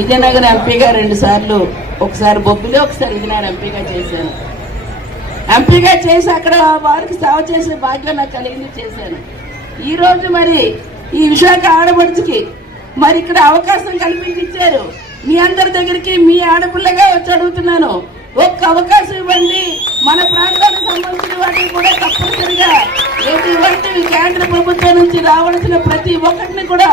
విజయనగరం ఎంపీగా 2 సార్లు, ఒకసారి బొబ్బిలి, ఒకసారి విజయనగరం ఎంపీగా చేశాను. ఎంపీగా చేసి అక్కడ వారికి సేవ చేసే భాగ్యం నాకు కలిగింది, చేశాను. ఈ రోజు మరి ఈ విశాఖ ఆడపడుచుకి మరి ఇక్కడ అవకాశం కల్పించారు. మీ అందరి దగ్గరికి మీ ఆడపిల్లగా వచ్చి అడుగుతున్నాను, ఒక్క అవకాశం ఇవ్వండి. మన ప్రాంతానికి సంబంధించిన వాటిని కూడా తప్పనిసరిగా ఎటువంటి కేంద్ర ప్రభుత్వం నుంచి రావాల్సిన ప్రతి ఒక్కటిని కూడా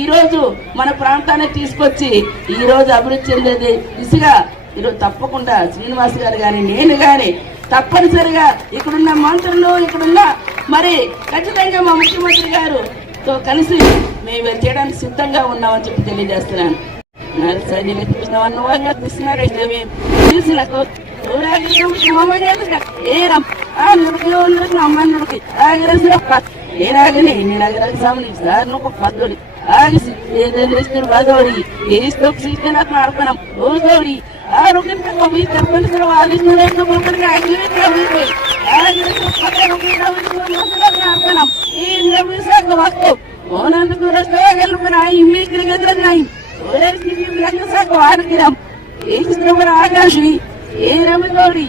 ఈ రోజు మన ప్రాంతానికి తీసుకొచ్చి ఈ రోజు అభివృద్ధి చెందేది దిశగా ఈరోజు తప్పకుండా శ్రీనివాస్ గారు కానీ నేను కానీ తప్పనిసరిగా ఇక్కడున్న మంత్రులు, ఇక్కడున్న మరి ఖచ్చితంగా మా ముఖ్యమంత్రి గారుతో కలిసి మేము చేయడానికి సిద్ధంగా ఉన్నామని చెప్పి తెలియజేస్తున్నాను. आकाशी रमगौरी